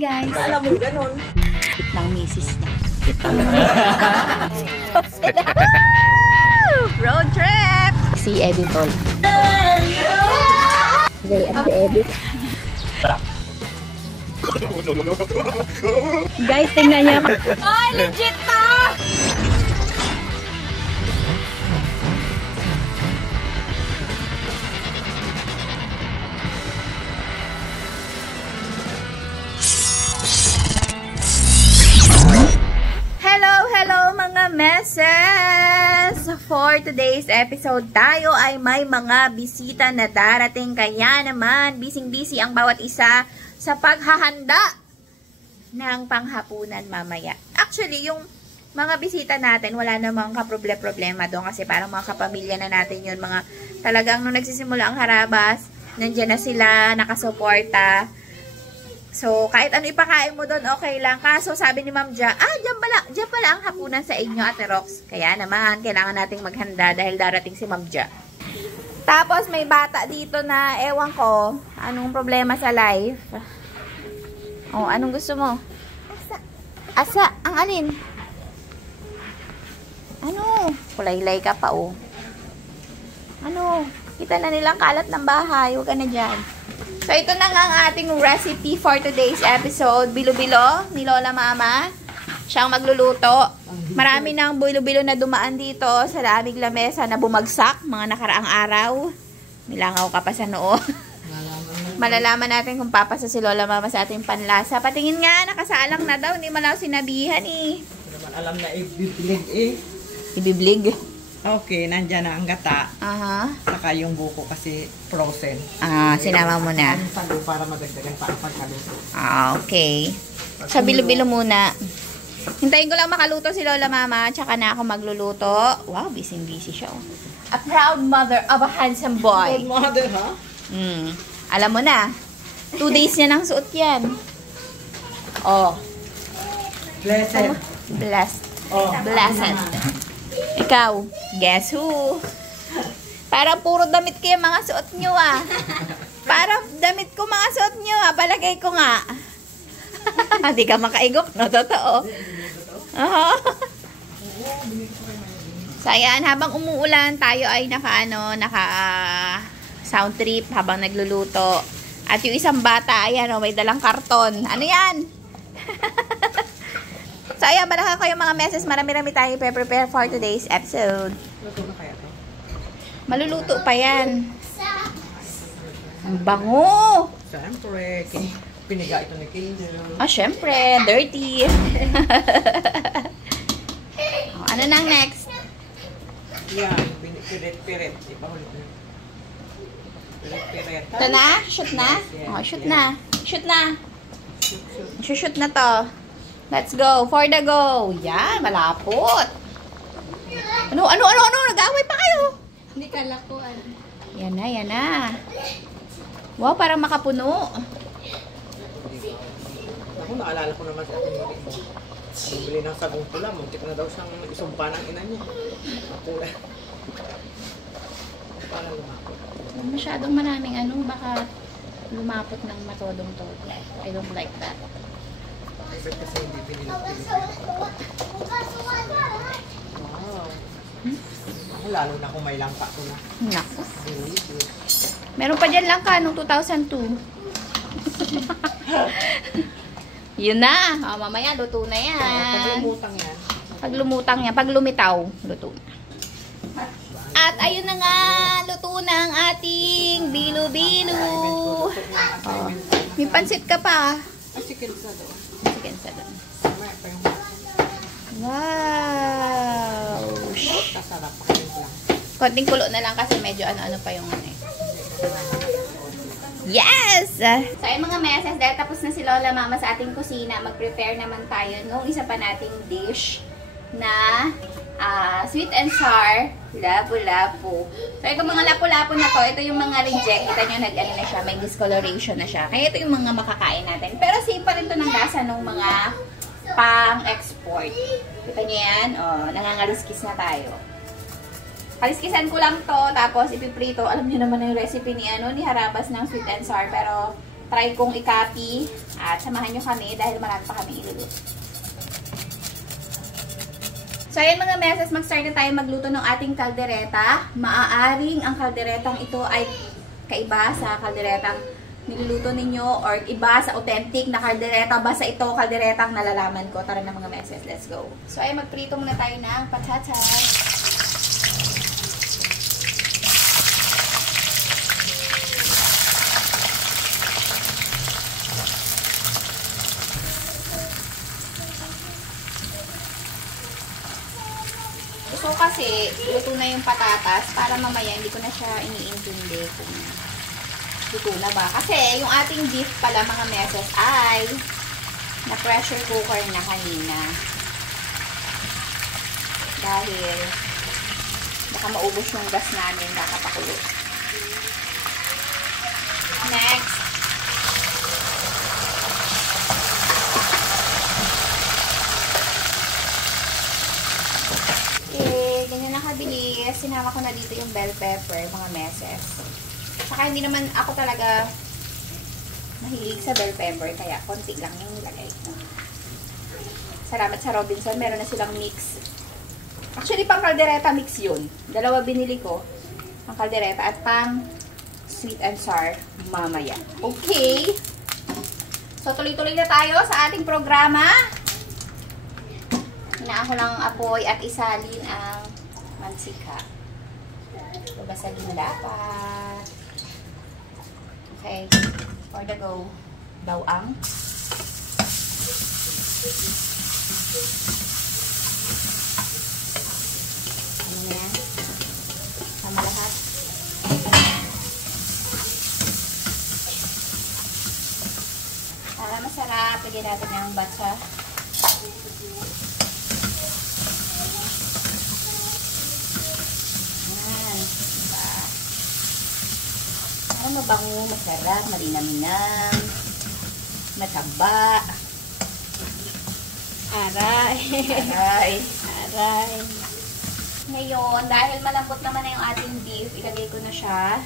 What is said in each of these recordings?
Guys, Alam mo, ganun. ng misis niya. Road trip! Si Eddie Tol. Eddie. Guys, tingnan niya. Oh, legit to! Hello mga meses! For today's episode, tayo ay may mga bisita na darating. Kaya naman, busy-busy ang bawat isa sa paghahanda ng panghapunan mamaya. Actually, yung mga bisita natin, wala namang kaproblema doon kasi parang mga kapamilya na natin yun. Mga talagang nung nagsisimula ang harabas, nandiyan na sila, nakasuporta. So, kahit ano ipakain mo doon, okay lang. Kaso, sabi ni Ma'am Ja, dyan pala ang hapunan sa inyo, Ate Rox. Kaya naman, kailangan nating maghanda dahil darating si Ma'am Ja. Tapos, may bata dito na, ewan ko, anong problema sa life? Oh, anong gusto mo? Asa? Ang alin? Ano? Kulaylay ka pa, oh. Ano? Kita na nilang kalat ng bahay. Huwag ka na dyan. So, ito na nga ang ating recipe for today's episode. Bilo-bilo ni Lola Mama. Siyang magluluto. Marami ng bilo-bilo na dumaan dito sa daming lamesa na bumagsak mga nakaraang araw. Milangaw ka pa sa noo. Malalaman natin kung papasa si Lola Mama sa ating panlasa. Patingin nga, nakasalang na daw. Hindi malaw sinabihan eh. Hindi naman alam na ibiblig eh. Ibiblig? Okay, nandyan na ang gata. Aha. Saka yung buko kasi frozen. Ah, sinama mo na. Ang sago para madagdagan pa ang pagkaluto. Ah, okay. Sa bilo-bilo muna. Hintayin ko lang makaluto si Lola Mama, tsaka na ako magluluto. Wow, busy-busy siya. Oh. A proud mother of a handsome boy. Good mother, ha? Alam mo na. 2 days niya nang suot yan. Oh. Blessed. Blessed. Oh. Blessed. Ikaw, guess who? Parang puro damit kayo mga suot nyo ah. Parang damit ko mga suot nyo ah. Palagay ko nga. Hindi ka makaigok, no? Totoo. So, ayan, habang umuulan, tayo ay naka sound trip habang nagluluto. At yung isang bata, ayan, may dalang karton. Ano yan? So, ayan, malakas kayo mga meses. Marami-rami tayo prepare for today's episode. Luto na kaya to? Maluluto pa yan. Ang bango! Siyempre, piniga ito ni Kinjo. Ah, syempre. Dirty. Oh, ano nang next? Yan, piret-piret. Ipahulog na. Piret-piret. Ito na? Shoot na? Oh, shoot na. Shoot na. Shoot na to. Let's go. For the go. Yan, malapot. Ano? Nag-away pa kayo. Hindi ka lakuan. Yan na. Wow, parang makapuno. Ako, naalala ko naman sa akin yung ito. Bumili ng sagong pula, muntik na daw siyang isumpa ng ina niya. Pula. Parang lumapot. Masyadong maraming baka lumapot ng matodong-todo. I don't like that. Ibig kasi hindi pinilit. Wow. Ako lalo na kung may langka ko na. Naku. Delicious. Meron pa dyan lang ka nung 2002. Yun na. Oh, mamaya, luto na yan. Pag lumutang yan. Pag lumutang yan. Pag lumitaw, luto na. At ayun na nga, luto na ang ating bilo-bilo. Oh, may pansit ka pa. Ay, chicken sa doon. Chicken sa doon. May pa yung Wow! kasarap. Pakalit lang. Konting kulo na lang kasi medyo ano-ano pa yung ano eh. Yes! So ayun mga meses, dahil tapos na si Lola Mama sa ating kusina, mag-prepare naman tayo nung isa pa nating dish na sweet and sour lapu-lapu. So itong mga lapu-lapu na to, ito yung mga reject. Kita nyo nag-ano na siya, may discoloration na siya. Kaya ito yung mga makakain natin. Pero safe pa rin ito ng lasa ng mga pang-export. Kita nyo yan? O, nangangaliskis na tayo. Kaliskisan ko lang to, tapos ipiprito. Alam niyo naman yung recipe ni Harabas ng sweet and sour, pero try kong i-copy at samahan nyo kami dahil marami pa kami iluluto. So, ayan mga meses, mag-start na tayo magluto ng ating kaldereta. Maaaring ang kalderetang ito ay kaiba sa kalderetang niluluto ninyo or iba sa authentic na kaldereta. Basta ito kalderetang nalalaman ko. Tara na mga meses, let's go. So, ayan, magprito muna tayo ng patatas. So, kasi, luto na yung patatas para mamaya hindi ko na siya iniintindi kung luto na ba. Kasi, yung ating beef pala mga meses ay na-pressure cooker na kanina. Dahil baka maubos yung gas namin kakapakulo. Next. Ganyan na kabilis. Sinama ko na dito yung bell pepper, mga meses. Saka hindi naman ako talaga mahilig sa bell pepper, kaya konti lang yung nilagay ko. Salamat sa Robinson, meron na silang mix. Actually, pang kaldereta mix yun. Dalawa binili ko. Pang kaldereta at pang sweet and sour mamaya. Okay. So, tuloy-tuloy na tayo sa ating programa. Hinaan ko lang ang apoy at isalin ang mansika. Babasagin dapat. Okay. For the go. Bawang. Ano na yan? Tama lahat. Para masarap, lagyan natin yung batsa. Mabango, masarap, malinam-nam, mataba. Aray. Aray. Aray. Ngayon, dahil malambot naman na yung ating beef, ilagay ko na siya.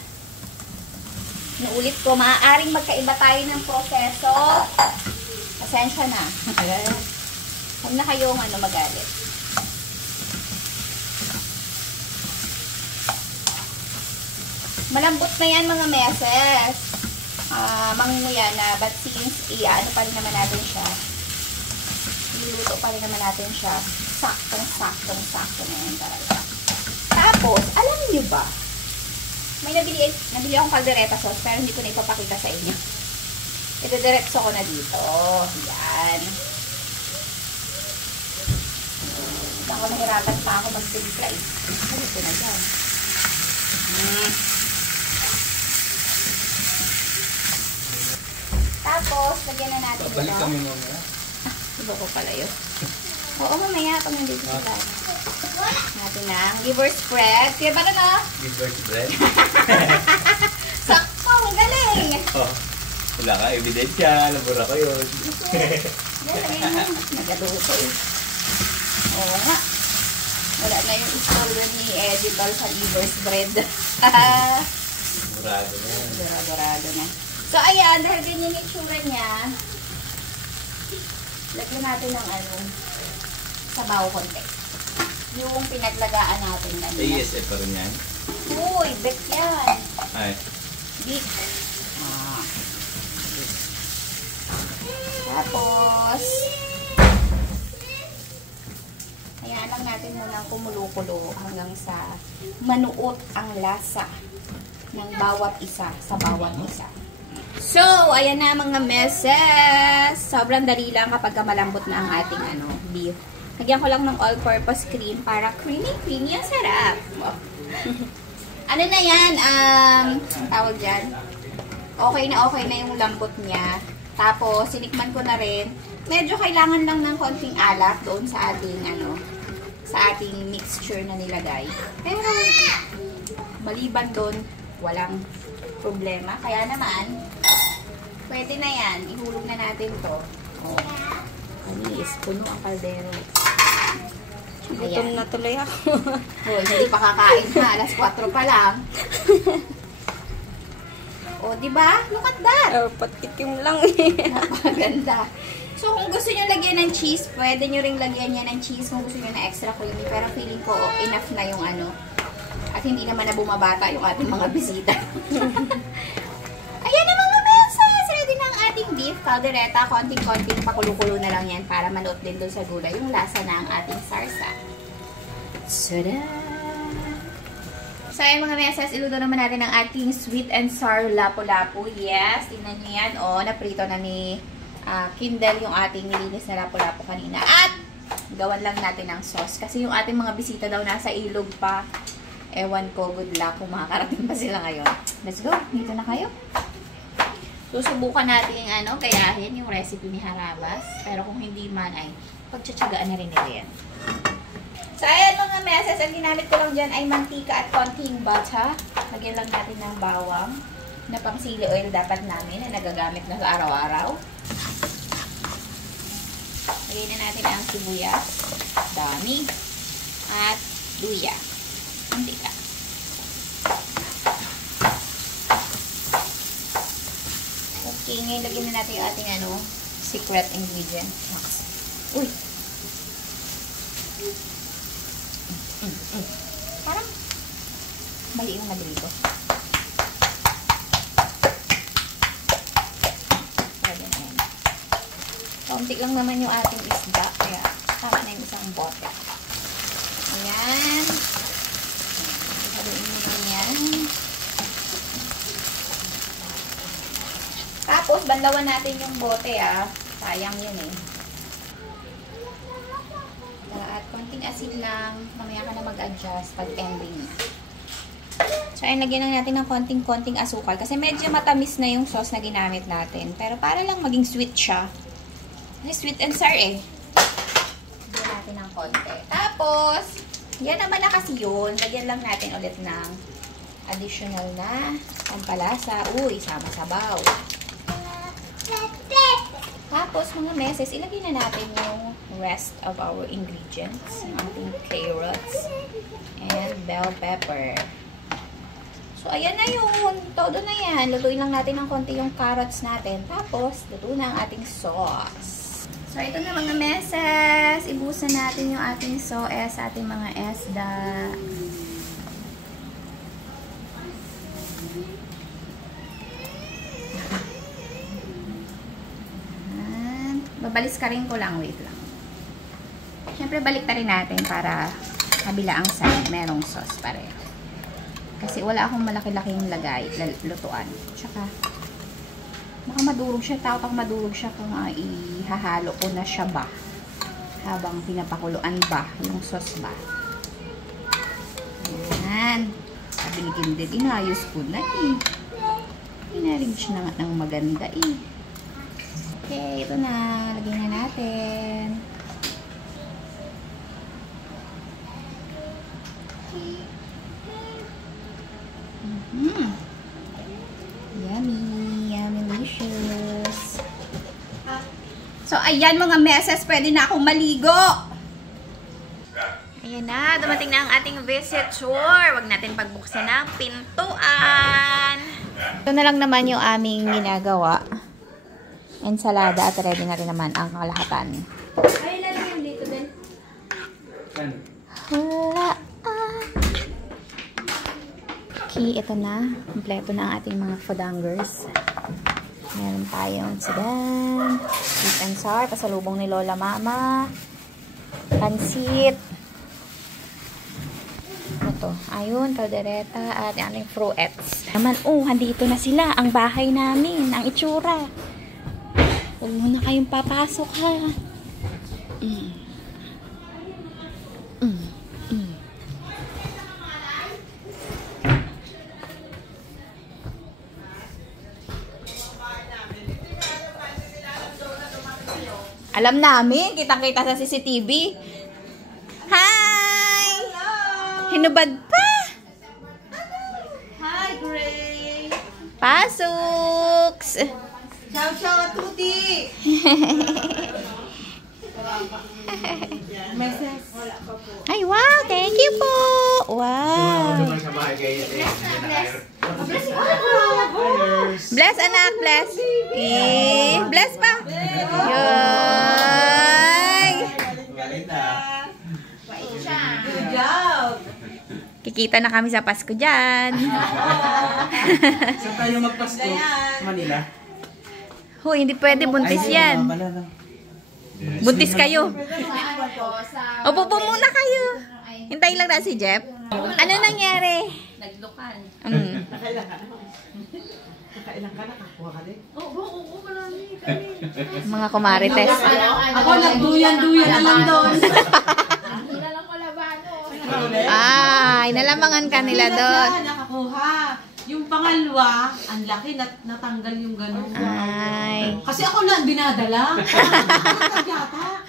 Inuulit ko, maaaring magkaiba tayo ng proseso. Pasensya na. Huwag na kayong magalit. Malambot na yan mga meses. Mangunguya na. But since, ano pa rin naman natin siya. Iluluto pa rin naman natin siya. Saktong-sakto na yan talaga. Tapos, alam niyo ba? May nabili akong kaldereta sauce, pero hindi ko na ipapakita sa inyo. Ito-diretso ko na dito. Yan. Ako nahirapan pa ako mag-timpla eh. Ito na dyan. Tapos, lagyan na natin ito. Balik kami mamaya. Iba ko pala yun. Oo, mamaya pag nandito sila. Natin na. Giver's spread. Kaya ba na? Giver's bread. Sakto, magaling. Oh, wala ka ebidensya. Labura ko yun. Galing. Nagaluto eh. Oo nga. Wala na yung istolo ni Edible sa Giver's bread. Murado na yan. Dorado na. So, ayan, dahil ganyan yung itsura niya, lagyan natin ng sabaw konti. Yung pinaglagaan natin na niya. ASF pa rin yan? Uy, bet yan. Ay. Big. Tapos, ayan lang natin munang kumulo-kulo hanggang sa manuot ang lasa ng bawat isa sa bawat isa. So, ayan na mga meses. Sobrang dali lang kapag malambot na ang ating beef. Lagyan ko lang ng all-purpose cream para creamy ang sarap. Wow. Ano na yan? Ang tawag dyan? Okay na yung lambot niya. Tapos, sinikman ko na rin. Medyo kailangan lang ng konting alat doon sa ating sa ating mixture na nilagay. Pero, maliban doon, walang problema. Kaya naman, pwede na yan. Ihulog na natin to. Oh. Anis, puno ang kaldero. Gutom na tuloy ako. Oh, hindi pa kakain ha. Alas 4 pa lang. O, diba? Look at that! Patikim lang eh. Napakaganda. So, kung gusto nyo lagyan ng cheese, pwede nyo ring lagyan niya ng cheese kung gusto nyo na extra creamy. Pero feeling ko, enough na yung ano. At hindi naman na bumabata yung ating mga bisita. Ayan na mga mesas! Ready na ang ating beef caldereta. Konting-konting pakulo-kulo na lang yan para manuot din doon sa gulay yung lasa na ang ating sarsa. Tada! So, ayan mga mesas, iluto naman natin ang ating sweet and sour lapu-lapu. Yes, tingnan nyo yan. O, naprito na ni Kindle yung ating nilinis na lapu-lapu kanina. At, gawan lang natin ng sauce. Kasi yung ating mga bisita daw nasa ilog pa. Ewan ko, good luck kung makakarating pa sila ngayon. Let's go, dito na kayo. Susubukan natin yung gayahin yung recipe ni Harabas. Pero kung hindi man ay, pagtsatsagaan na rin nila yan. So, ayan mga mesas, ang ginamit ko lang dyan ay mantika at konting butter. Lagyan lang natin ng bawang na pang sili oil dapat namin na nagagamit na sa araw-araw. Lagyan na natin ang sibuyas, dami, at luya. Mantika. Okay, ngayon lagyan na natin yung ating secret ingredient. Uy! Parang mali yung madali ko. Pwede na yan. Kaunti lang naman yung ating isda. Kaya tama na yung isang bote. Ayan. Haluin mo lang yan. Tapos, bandawan natin yung bote Sayang yun eh. At konting asin lang. Mamaya ka na mag-adjust pag ending. So, ayun, lagyan lang natin ng konting-konting asukal. Kasi medyo matamis na yung sauce na ginamit natin. Pero para lang maging sweet siya. Kasi sweet and sour eh. Lagyan natin ng konti. Tapos, yan naman na kasi yun. Lagyan lang natin ulit ng additional na pampalasa. Uy, sama sabaw. Tapos, mga meses, ilagay na natin yung rest of our ingredients. Yung ating carrots and bell pepper. So, ayan na yun. Todo na yan. Lutuin lang natin ng konti yung carrots natin. Tapos, luto na ang ating sauce. So, ito na mga meses. Ibusan natin yung ating sauce sa ating mga esda. Babalis ka rin ko lang. Wait lang. Siyempre, balik rin natin para kabila ang side. Merong sauce pareho. Kasi wala akong malaki-laking lagay. Lutuan. Tsaka, baka madurog siya. Takot ako madurog siya kung ihahalo ko na siya ba. Habang pinapakuluan ba. Yung sauce ba. Ayan. Sabi ni Kindle, inayos ko na eh. Inarrange na nga ng maganda eh. Okay, ito na. Lagyan na natin. Yummy. Yummy-licious. So, ayan mga meses. Pwede na akong maligo. Ayan na. Dumating na ang ating visitor. Huwag natin pagbuksan ang pintuan. Ito na lang naman yung aming ginagawa. Ensalada at ready na rin naman ang kalahatan. Ay, lalagyan dito din. Hulaan. Okay, ito na. Kompleto na ang ating mga fodangers. Meron tayong sidan, sweet and sour, pasalubong ni Lola Mama, pansit. Ito, ayun, caldereta, at ating fruits. Naman, andito na sila, ang bahay namin, ang itsura. Huwag mo na kayong papasok, ha? Alam namin, kitang-kita sa CCTV. Hi! Hello! Hinubad pa! Hi, Gray! Pasuks! Ciao, ciao, tuti! Meses. Wala pa po. Ay, wow! Thank you po! Wow! Sa bahay kayo, Bless, anak, bless. Bless pa. Yoy. Good job. Kikita na kami sa Pasko dyan. Saan tayo magpasko? Sa Manila? Hoy, hindi pwede. Buntis yan. Buntis kayo. Upo po muna kayo. Hintayin lang na si Jeff. Ano nangyari? Naglukan. Nakailan ka? Nakakuha ka din? Oo, marami. Mga kumarites. Ako nagduyan-duyan na lang doon. Ay, nalamangan ka nila doon. Nakakuha. Yung pangalawa, ang laki, natanggal yung gano'n. Ay. Kasi ako na dinadala. Yata.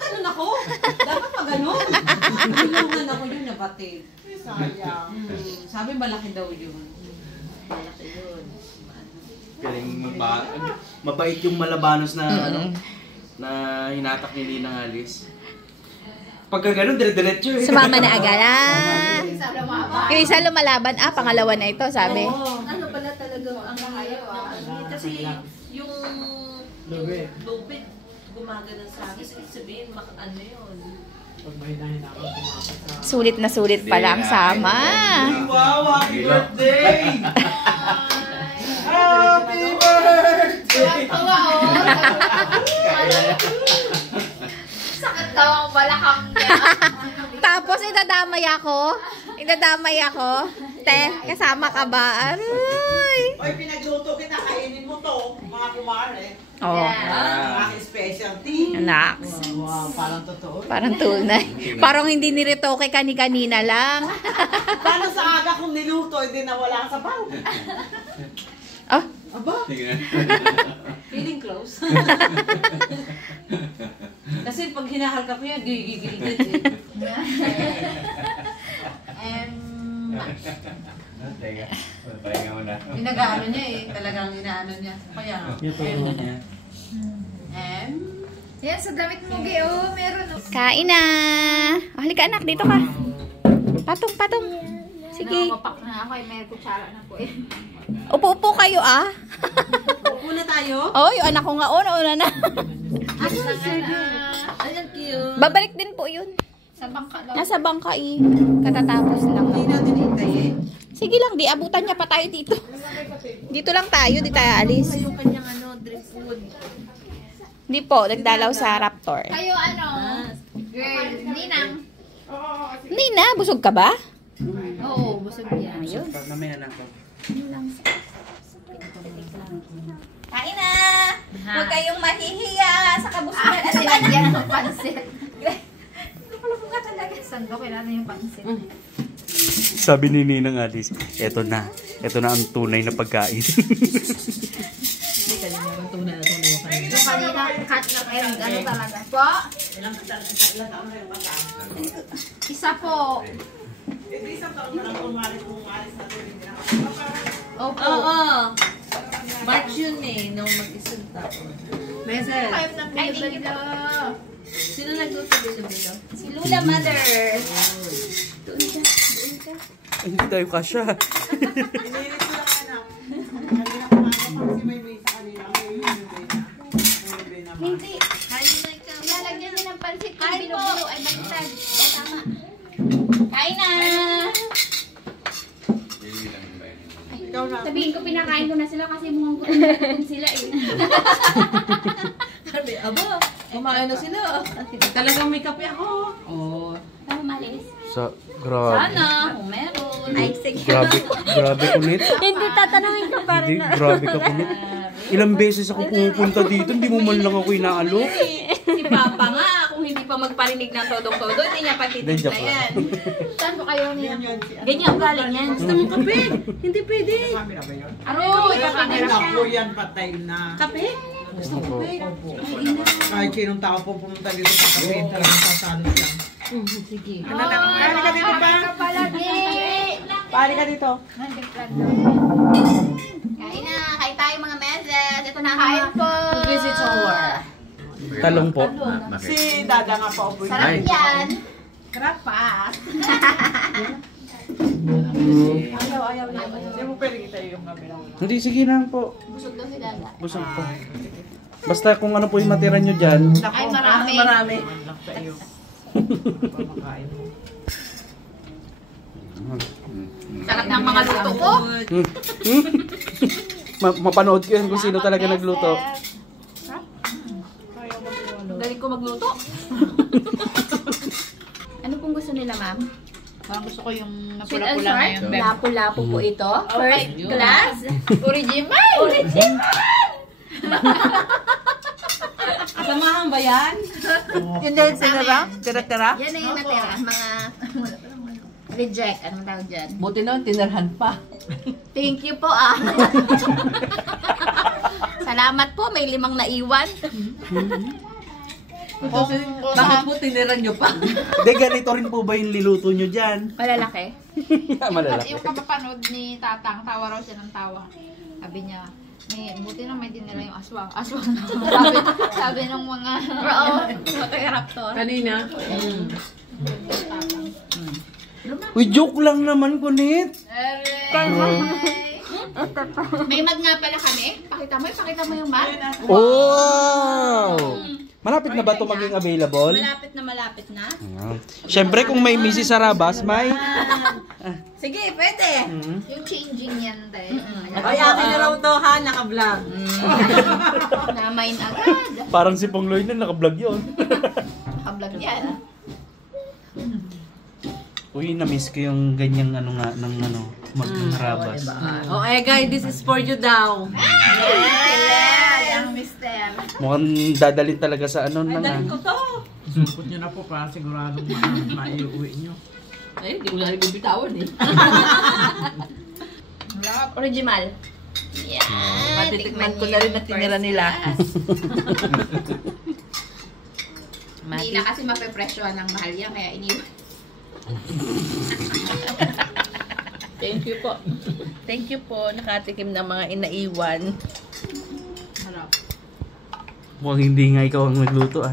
Ganun ako. Dapat pa ganun. Tulungan ako yun, nabatid. Sayang. Sabi malaki daw yun. Malaki yun. Galing mabait yung Malabanos na na hinatak ni Ninang Alice. Pagka ganun, dire-diretso eh. Sumama na agad. Yung isa lumalaban. Pangalawa na ito, sabi. Ano pala talaga ang kaya kasi yung lupit gumagana sa akin. Sabihin, ano yun? Pag may hinahinakot, kumapit sa... Sulit na sulit pala ang sama. Wow, happy birthday! Happy birthday! Sakit daw ang balakang niya. Tapos idadamay ako. Te, kasama ka ba? Aray. Oy, pinagluto kita, kainin mo to, mga kumare. Oh, Mga specialty. Nax. Wow, parang totoo. Parang tunay. Parang hindi niretoke kani-kanina lang. Paano sa aga kung niluto, hindi nawala sa baw? Oh, Aba? Feeling close. Kasi pag hinahalka ko yan, gigigil din eh. Teka, pahinga mo na. Pinag-ano niya eh, talagang inaano niya. Kaya, Yan, sa damit mo, Geo, meron. kain na. Halika anak, dito ka. Patong. Sige. Nakapapak na ako, may kutsara na po eh. Upo-upo kayo upo na tayo. Oh, yung anak ko nga una na. Ayan, cute. Babalik din po yun. Sa bangka daw. Nasa bangka eh. Katatapos lang. Hindi natin hintayin. Sige lang, di abutan niya pa tayo dito. Dito lang tayo, di tayo alis. Yung kanyang driftwood. Hindi po, nagdalaw sa Raptor. Kayo ano? Girl, ninang. Hindi na, busog ka ba? Oo, busog yan. Ayun. Mamaya na ako. Kain na! Huwag kayong mahihiya sa kabusugan. Ano ba na? Sinagyan ng pansit. Nakalapong ka talaga. Saan ko kailangan yung pansit? Sabi ni Ninang Alice, eto na ang tunay na pagkain. Yung kanina, cut na kayo. Ano talaga? Po? Isa po. Opo. Oo. March yun eh, nung mag-isang tao. Mesel. Ay, thank you. Sino nagluto dito bilo? Si Lula Mother. Hindi tayo kasya. Inilit ko lang anak. Kanina kumakas kasi may sa kanila. Hindi. Lalagyan din ng pansit. Kain po. Ay, baliktad. O, tama. Kain na. Sabihin ko, pinakain ko na sila kasi mukhang gutom sila eh. Aba, kumain na sila. Talagang may kape ako. Oo. Ano malis? Grabe. Sana, kung meron. Ay, sige. Grabe kunit. Hindi tatanungin ko pa Hindi, grabe ka kunit. Ilang beses ako pupunta dito, hindi mo man lang ako inaalok. Si Papa nga, kung hindi pa magparinig ng todong-todo, hindi niya patitimpla yan. Saan po kayo niya? Ganyan galing yan. Gusto mo kape? Hindi pwede. Camera ba yun? Aroy, Camera po yan, patay na. Kape? Gusto ko. Kahit sinong tao po pumunta dito sa kape, talagang sasalot lang. Sige. Pari ka dito pa. Pari ka dito. Kain na, kain tayo mga meses. Ito na kain po. Visit over. Talong po. Si Dada nga pa upo. Sarap yan. Karapat. Ayaw na. Hindi mo pwede kita yung kabila. Hindi, sige lang po. Busog daw si Lala. Busog po. Basta kung ano po yung matira nyo dyan. Ay, marami. Marami. Anak sa iyo. Pamakain mo. Sarap ng mga luto ko. Mapanood ko yun kung sino talaga nagluto. Galing ko magluto. Ano pong gusto nila, ma'am? Parang gusto ko yung Sweet and napula-pula na sour? yun. Beb. Lapo-lapo po ito. First yun. class. Original! Samahan ba yan? Oo. Yun din sinira? Tira-tira? Yan na yung natira. Mga reject. Anong tawag dyan? Buti naman, tinirhan pa. Thank you po Salamat po, may 5 naiwan. Bakit po tiniran nyo pa? Hindi, ganito rin po ba yung liluto nyo dyan? Malalaki. Malalaki. Yung kapapanood ni Tatang, tawa raw siya ng tawa. Sabi niya, buti na may dinala yung aswang. Aswang na. sabi ng mga... Oo, mga raptor. Kanina? Uy, joke lang naman, Kunit. May mag nga pala kami. Pakita mo yung mag. Oh! Malapit na ba ito maging available? Malapit na. Siyempre, kung may Mrs. Sarabas, may... Sige, pwede. Yung changing yan, te. Ay, akin na raw to ha, naka-vlog. Namain agad. Parang si Pong Lloyd na naka-vlog yun. Nakablog yan. Uy, na-miss ko yung ganyang ano nga, ng ano, mag-Sarabas. Oh, guys, this is for you daw. Ang mister. Mukhang dadalhin talaga sa ano Ay, na dali ko to. Sumpot nyo na po para siguradong maiuwi nyo. Ay, hindi ko na rin bibitawan eh. Original. Yan. Matitikman ko na rin na tinira nila. Hindi na kasi mapepresyohan ng mahal yan, kaya iniwan. Thank you po. Thank you po. Nakatikim ng mga inaiwan. Harap. Mukhang hindi nga ikaw ang magluto ah.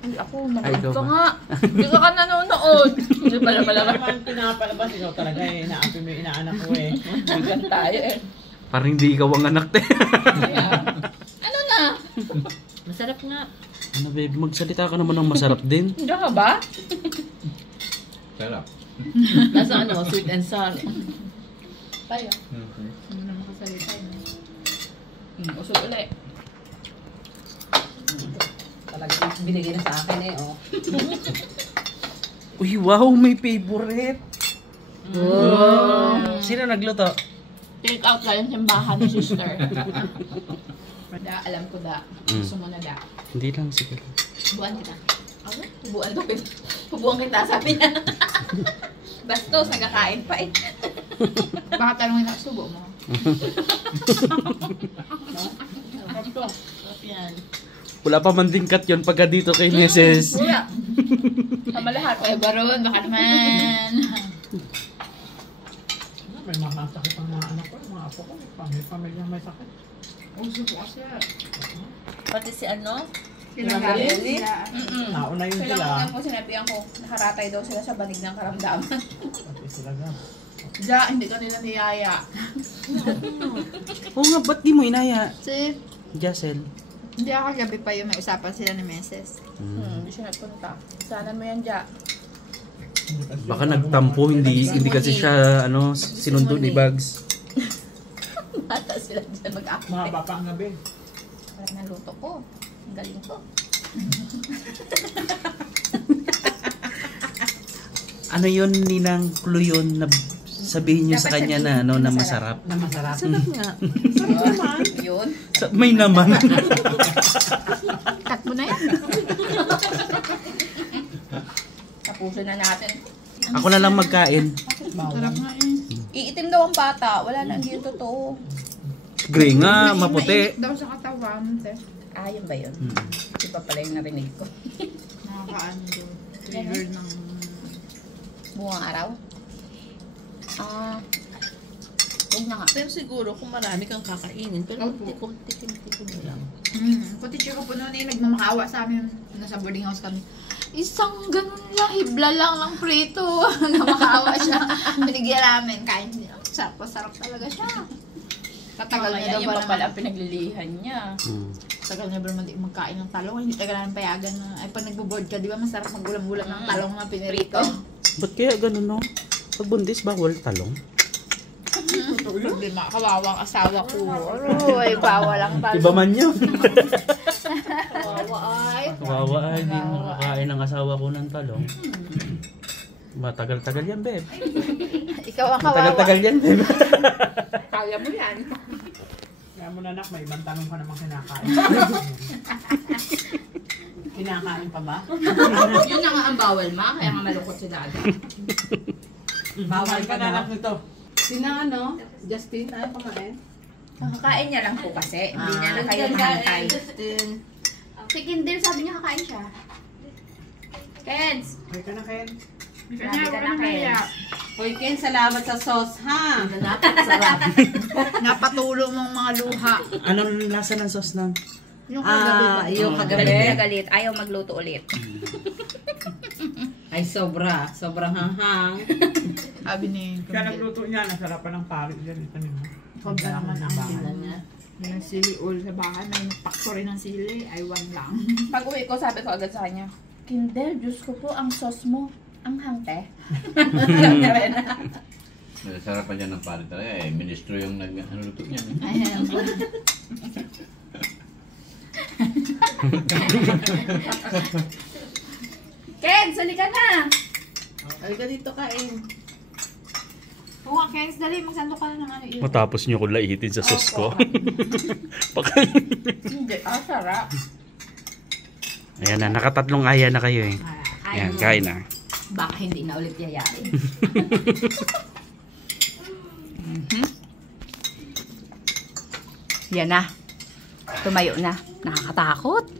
Hindi ako, Ay, ikaw nanonood ka ba? nga. Hindi ka nanonood. Hindi pala Wala naman pinapalabas. Ikaw talaga eh. Inaapi mo yung inaanak ko eh. Bigan tayo eh. Parang hindi ikaw ang anak te. Ano na? Masarap nga. Ano babe, magsalita ka naman ng masarap din. Hindi ka ba? Sarap. Nasa ano, sweet and sour. Tayo. Hindi na makasalita yun. Usog ulit. Talagang binigay na sa akin eh, oh. Uy, wow, may favorite. Sino nagluto? Take out galing simbahan ni sister. Da, alam ko da. Gusto mo na da. Hindi lang, sige lang. Buwan kita. Hubuan kita, sabi niya. Bastos, nagkakain pa eh. Baka talongin na subo mo. Sarap to. Sarap yan. Wala pa man din cut yun pagka dito kay Mrs. Wala. Tama lahat. Ay, Baron, baka naman. May mga sakit ang mga anak ko. Mga apo ko. May pamilya may sakit. Uso po kasi. Pati si ano? Sinanggaling. Nauna yun sila. Kailangan po sinabihan ko, nakaratay daw sila sa banig ng karamdaman. Pati sila ga. Da, hindi ka nila niyaya. Oo nga, ba't di mo inaya? Si, Jacel. hindi ako gabi pa yung may usapan sila ni Meses. Hindi siya nagpunta. Sana mo yan, Ja. Baka nagtampo, hindi kasi siya ano sinundo ni Bugs. Bata sila dyan mag-aakit. Mahaba pa ang gabi. Parang naluto ko. Ang galing ko. Ano yun, Ninang Clue yun na sabihin niyo sa kanya na ano na masarap. Na masarap. Sarap nga. Yun. May naman. Cut mo na yan. Tapusin na natin. Ako na lang magkain. Sarap nga eh. Iitim daw ang bata. Wala na, hindi yung totoo. Gray nga, maputi. Mainit daw sa katawan. Te. Ah, yun ba yun? Iba pala yung narinig ko. Nakakaano doon. Trigger ng... Buong araw? Ah. Huwag na nga. Pero siguro kung marami kang kakainin, pero kunti-kunti lang. Pati chika po noon eh, nagmamakaawa sa amin. Nasa boarding house kami. Isang ganun lang, hibla lang ng prito. Namakawa siya. Binigyan namin, kain niya. Sarap talaga siya. Katagal niya daw Yung ba pa pala naman. ang pinaglilihan niya. Tagal niya ba naman di magkain ng talong? Hindi tagal namin payagan na. Ay, pag nagbo-board ka, di ba masarap magulam-gulam ng talong na pinirito? Ba't kaya ganun, no? Pag buntis, bawal talong. Problema, kawawang asawa ko. Ay, bawal lang talong. Iba man yun. Kawawa ay. Kawawa ay, hindi makakain ang asawa ko ng talong. Matagal-tagal yan, babe. Ikaw ang kawawa. Matagal-tagal yan, babe. Kaya mo yan. Kaya mo na, nak, may ibang tanong ka namang kinakain. Kinakain pa ba? Yun na nga ang bawal, ma. Kaya nga malungkot si Dada. Bawal ka na, nak, nito. Sina ano? Justin, ayaw kumain? Kakakain niya lang po kasi. Hindi niya na kayo mahantay. Si Kinder, sabi niya kakain siya. Kens! Ay ka na, Ken. Grabe ka na, Kens. Hoy Ken, salamat sa sauce ha. Napatulo mong mga luha. Anong lasa ng sauce ng? Yung kagabi ba? Yung Galit kagabi. na galit. Ayaw magluto ulit. Ay sobra. Sobrang hanghang. Sabi ni Kaya nagluto niya, nasarapan ng pari dyan. Itanin mo. Sobra naman ang Tingnan niya. May sili oil sa bahay. May factory ng sili. Ay, one lang. Pag uwi ko, sabi ko agad sa kanya, Kinder, Diyos ko po, ang sauce mo. Ang hangte. Sarapan niya ng pare talaga eh. Ministro yung nagluto niya. Ayan. Ken, sali ka na! Ay ka dito kain. Oo nga, Kens, dali. Magsando ka na ng ano yun. Matapos nyo ko laitin sa sauce ko. Hindi, sarap. Ayan na, nakatatlong aya na kayo eh. Ayan, kain na. Baka hindi na ulit yayain. Yan na. Tumayo na. Nakakatakot.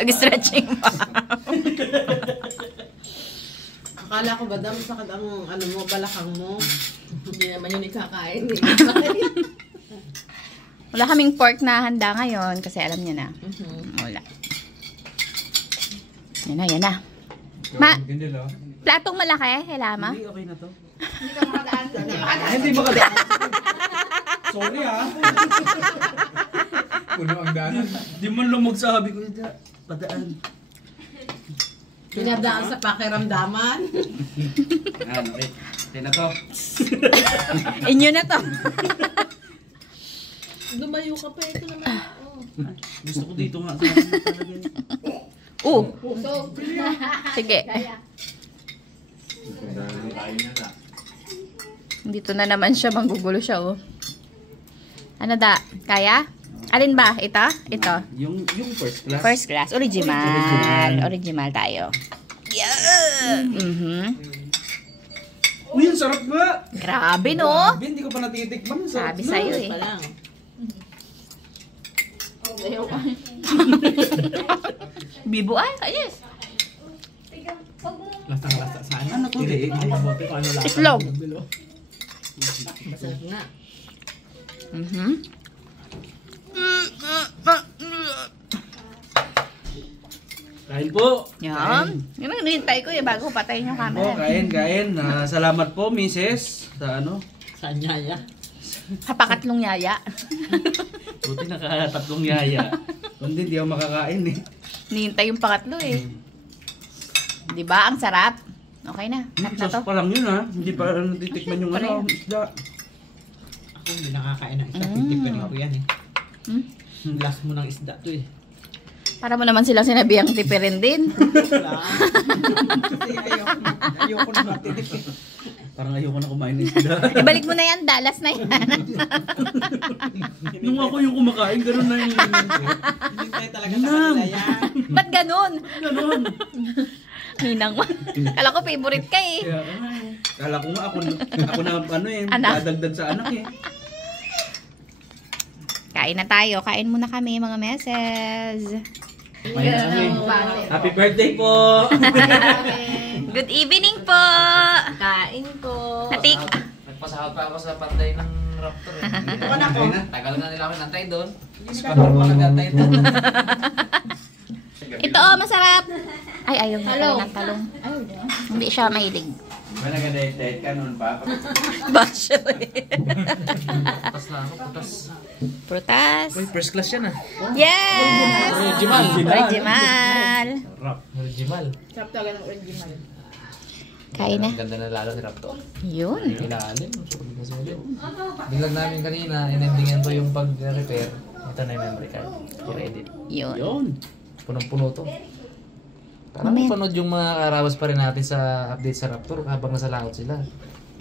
Nag-stretching pa. Akala ko ba dam sakit ang ano mo, balakang mo. Hindi naman yun ikakain. Wala kaming pork na handa ngayon kasi alam niya na. Wala. Yan na, yan na. Ma, platong malaki, Helama? Hindi, okay na to. Hindi ka makadaan. Hindi makadaan. Hindi makadaan. Sorry ha. Puno ang daanan. Di man lang magsabi ko, padaan. Pinadaan sa pakiramdaman. Ayan, okay. Okay na to. Inyo na to. Lumayo ka pa, ito naman. Gusto ko dito nga. Talaga. Sige. Dito na naman siya, manggugulo siya, oh. Ano da? Kaya? Alin ba? Ito? Ito. Yung first class. First class. Original. Original tayo. Yeah! Uy, ang sarap nga! Grabe, no? Grabe, hindi ko pa natitikman. Sarap Sabi na. sa'yo, eh. Pa lang. Bibo ay, ayos. Lasang-lasa saan? Ano to? Hindi, mabuti ko ano lasa. Itlog. Masarap nga. Kain po. Yan. Yun ang nintay ko, eh, bago patayin yung Po, camera. kain. Salamat po, Mrs. Sa ano? Saan yaya? Kapakatlong yaya. Buti nakatatlong yaya. Kundi hindi ako makakain eh. Nintay yung pangatlo, eh. Di ba? Ang sarap. Okay na. Cut na to. Sauce pa lang yun ha. Hindi pa natitikman yung ano, isda. Ako hindi nakakain ng isda. Titipan ko yan eh. Last mo ng isda to eh. Para mo naman silang sinabihang tipirin din. Wala. Kasi ayoko na matitip. Parang ayoko na kumain ng isda. Ibalik mo na yan, dalas na yan. Nung ako yung kumakain, gano'n na yung Hindi tayo talaga sa kanila yan. Ba't ganun? Ganon. Ninang mo. Kala ko favorite ka eh. Kaya, kala ko nga ako na ano eh, Anak. dadagdag sa anak eh. Kain na tayo. Kain muna kami mga meses. Happy birthday po! Good evening po! Kain po. Natik. Nagpasahod pa ako sa panday ng Raptor eh. Ako na po. Tagal na nila ako nantay doon. Squad pa nagantay doon. Ito oh, masarap. Ay, ayaw niya tayo ng talong. Hindi siya mahilig. Ba nag-diet ka noon pa? Basyo Putas na ako, putas. Prutas. Uy, first class yan ah. Yes! Original. Original. Original. Sarap talaga ng original. Kain na. Ganda na lalo ni Raptor. Yun. Ilalim. Biglang namin kanina, in-endingan to yung pag-repair. Ito na yung memory card. I-edit. Yun. Yun. Punong-puno to. Parang mapanood yung mga karawas pa rin natin sa update sa Raptor habang nasa laot sila.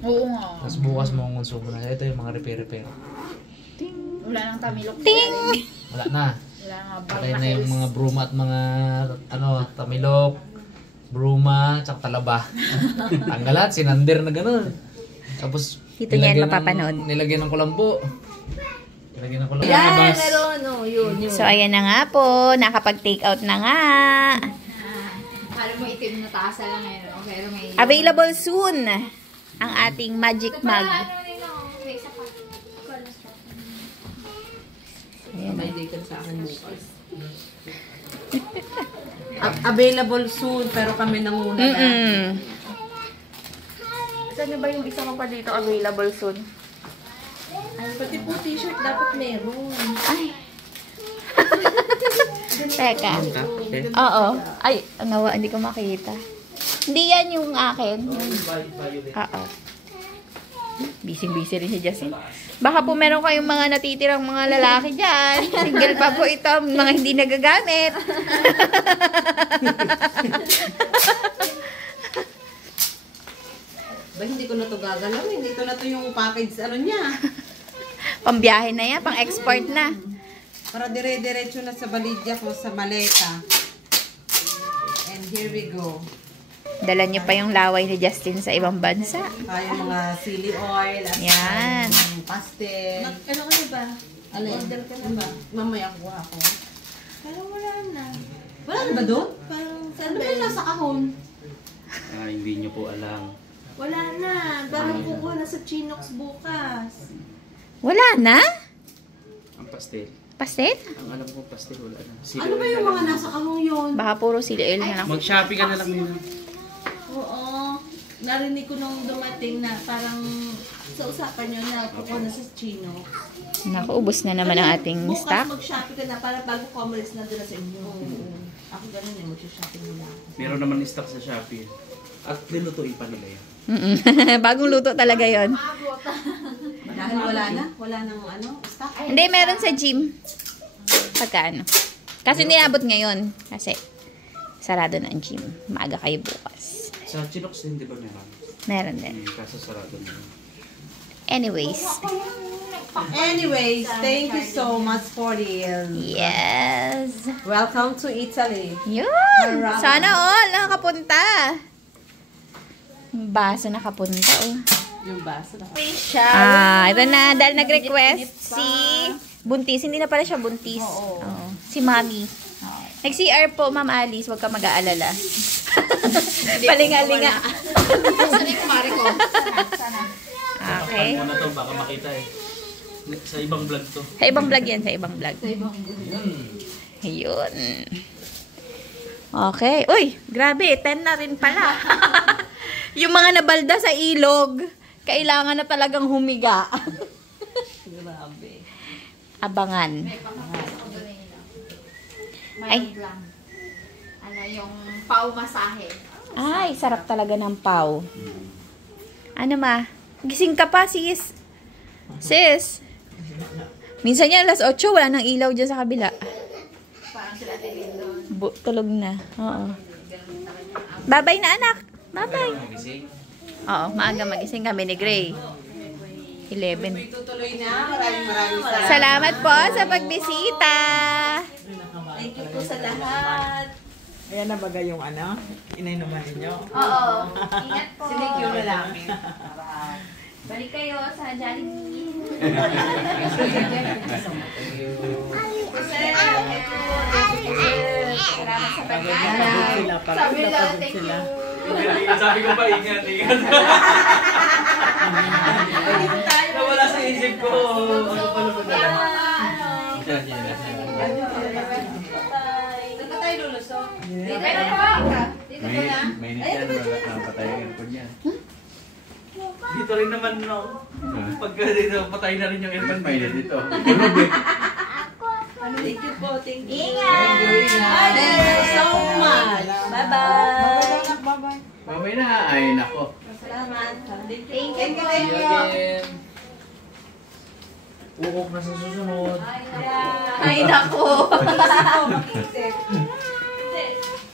Oo nga. Tapos bukas mong konsumo na. Ito yung mga repair-repair. Wala nang tamilok. Ting! Wala na. Wala nga. Patay na yung mga bruma at mga tamilok, bruma, tsaka talaba. Tanggalat, sinander na gano'n. Tapos Dito niya yan mapapanood. Nilagyan ng kulambo. Nilagyan ng kulambo. Yan, meron, no, yun. So, ayan na nga po. Nakapag-take out na nga. Alam mo itim na tasa lang ngayon. Pero may... Available soon ang ating magic mug. May isa pa. May data sa akin bukas. Available soon, pero kami nanguna na. Saan ba yung isa mo pa dito available soon? Pati po t-shirt dapat meron. Ay. Teka. Oo. Ay, nawa, hindi ko makita. Hindi yan yung akin. Oo. Busy-busy rin si Justin. Baka po meron kayong mga natitirang mga lalaki dyan. Single pa po ito. Mga hindi nagagamit. Ba, hindi ko na to gagalawin. Dito na to yung package, ano niya. Pambiyahe na yan. Pang-export na. Para dire-diretso na sa baligya ko, sa maleta. And here we go. Dala niyo pa yung laway ni Justin sa ibang bansa. Kaya mga chili oil at Yan. pastel. Ano ka na ba? Alin? Order ka na ba? Mamaya kuha ko. Parang wala na. Wala na ba doon? Parang Ano saan ba ba yung yun? nasa kahon? Hindi nyo po alam. Wala na. Parang kukuha na sa Chinox bukas. Wala na? Ang pastel. Pastel? Ang alam ko pastel, wala na. Ano ba yung mga nasa kahon yun? Baka puro sila na lang. Mag-shopping ka na lang nila. Oo. Narinig ko nung dumating na parang sa usapan nyo na kukuha na sa Chinox. Naku, ubos na naman ang ating Bukas stock. mag-shopping ka na para bago commerce na doon sa inyo. Ako ganun eh, mag-shopping muna ako. Meron naman stock sa Shopee. At linutuin pa nila yan. Bagong luto talaga yon. Dahil wala na? Wala nang ano? Stock? Hindi, meron sa gym. Pagkaano. Kasi nilabot ngayon. Kasi sarado na ang gym. Maaga kayo bukas. Sa Chinox din, di ba meron? Meron din. Kaso sarado na yun. Anyways. Anyways, thank you so much for this. Yes. Welcome to Italy. Yun. Sana all nakapunta. Yung baso nakapunta oh. Yung baso na. Ito na. Dahil nag-request si Buntis. Hindi na pala siya Buntis. Oo. Si Mami. Nag-CR po, Ma'am Alice. Huwag ka mag-aalala. Palinga-linga. Sana yung kumari ko. Sana. Okay. Ano na to, baka makita eh. Sa ibang vlog to. Sa ibang vlog yan. Sa ibang vlog. Ayun. Okay. Uy, grabe. 10 na rin pala. Yung mga nabalda sa ilog, kailangan na talagang humiga. Grabe. Abangan. Ay. Mayroon lang. Ano yung pau masahe. Ay, sarap talaga ng pau. Ano ma? Gising ka pa, sis. Sis. Minsan yan, alas 8, wala nang ilaw dyan sa kabila. Parang sila din doon. Tulog na. Oo. Babay na, anak. Babay. Oo, maaga magising kami ni Gray. 11. Tutuloy na. Maraming Salamat po sa pagbisita. Thank you po sa lahat. Ayan na bagay yung ano, inainuman ninyo. Oo. Ingat po. Sinigyo na lang. Balik kayo sa Jollibee. Salamat sa pagbisita. Sabi nila, thank you. Sabi ko pa, ingat. Nawala sa isip ko. Ano pala ba na? Bye. kayo lulusok? Mainit yan, wala nang patay ang aircon yan. Dito rin naman, no? Pagka dito, patay na rin yung aircon. Mainit dito. Thank you po, thank you. Ingat! Thank you so much. Bye-bye. Bye-bye. Mamay na, ay nako. Salamat. Thank you. Thank you po. Again. Uok na sa susunod. Ay, nako.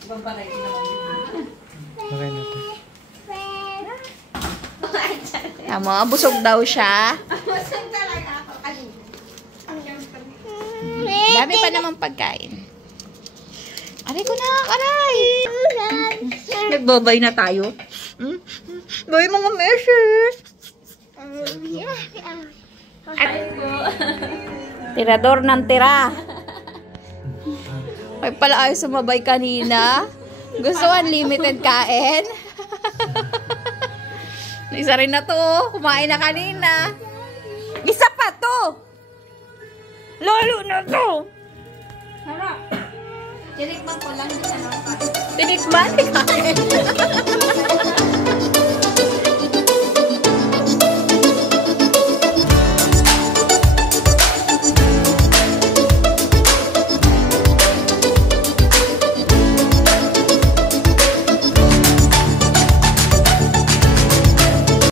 Ibang palay naman. Okay na to. Tama, busog daw siya. Masang talaga ako. Dami pa naman pagkain. Aray ko na, aray! Nagbabay na tayo. Bye mga meses! Tirador ng tira. Ay pala ayaw sumabay kanina. Gusto unlimited kain. Isa rin na to. Kumain na kanina. Isa pa to. Lalo na to. Harap. Tinikman ko lang din ano. Tinikman.